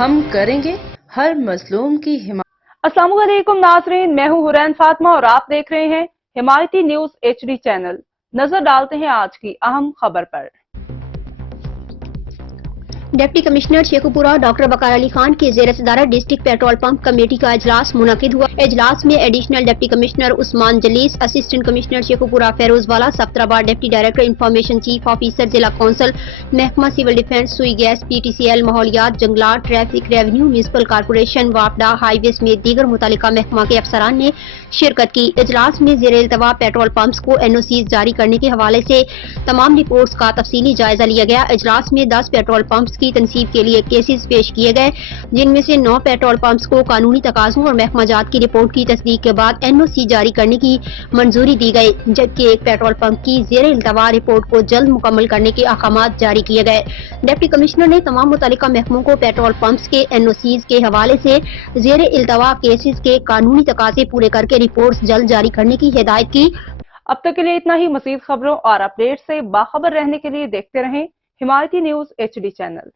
ہم کریں گے ہر مظلوم کی حمایت۔ السلام علیکم ناظرین، میں ہوں حورین فاطمہ اور آپ دیکھ رہے ہیں حمایتی نیوز HD چینل۔ نظر ڈالتے ہیں آج کی اہم خبر پر۔ ڈپٹی کمشنر شیخوپورہ ڈاکٹر وقار علی خان کی زیر صدارت ڈسٹرکٹ پیٹرول پمپ کمیٹی کا اجلاس منعقد ہوا۔ اجلاس میں additional deputy commissioner Usman Jalees, assistant commissioner Sheikhupura Ferozwala, Safdarabad deputy director information chief officer ضلع کونسل، محکمہ civil defence, Sui gas, PTCL، ماحولیات، جنگلات، ٹریفک، ریونیو، میونسپل کارپوریشن، وافڈا، ہائی وے سمیت دیگر متعلقہ محکمہ کے افسران نے شرکت کی۔ اجلاس میں زیر التواء پیٹرول پمپس کو NOCs جاری کرنے کے حوالے سے تمام رپورٹس کا تفصیلی جائزہ لیا گیا۔ اجلاس میں 10 پیٹرول پمپس کی تنصیب کے لیے کیسز پیش کیے گئے، جن میں سے 9 پیٹرول پمپس کو قانونی تقاضوں اور محکمہ جات کی رپورٹ کی تصدیق کے بعد NOC جاری کرنے کی منظوری دی گئی، جبکہ ایک پیٹرول پمپ کی زیر التواء رپورٹ کو جلد مکمل کرنے کے احکامات جاری کیے گئے۔ ڈپٹی کمشنر نے تمام متعلقہ محکموں کو پیٹرول پمپس کے NOCs کے حوالے سے زیر التواء کیسز کے قانونی تقاضے پورے کر کے رپورٹس جلد جاری کرنے کی ہدایت کی۔ اب تک کے لیے اتنا ہی۔ مزید خبروں اور اپڈیٹ سے باخبر رہنے کے لیے دیکھتے رہیں حمایتی نیوز HD چینل۔